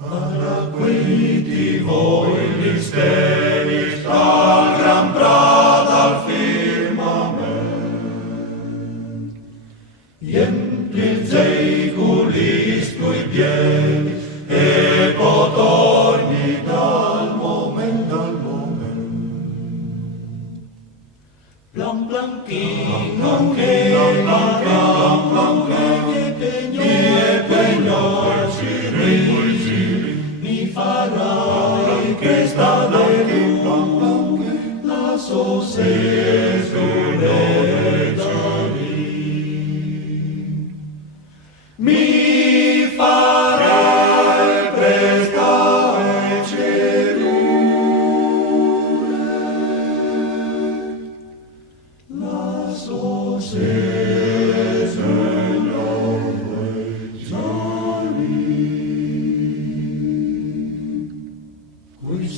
Quindi voi misteri sta gran brada al firmament, empli zeicului pieni e potorni dal moment. Plam plam mi farai che sta de la mi farai prestare cerule la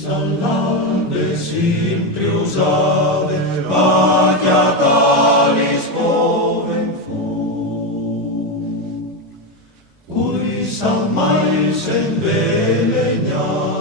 Salande sempre usate, vagliatalis oven fu. Cui sa mai sen velegna,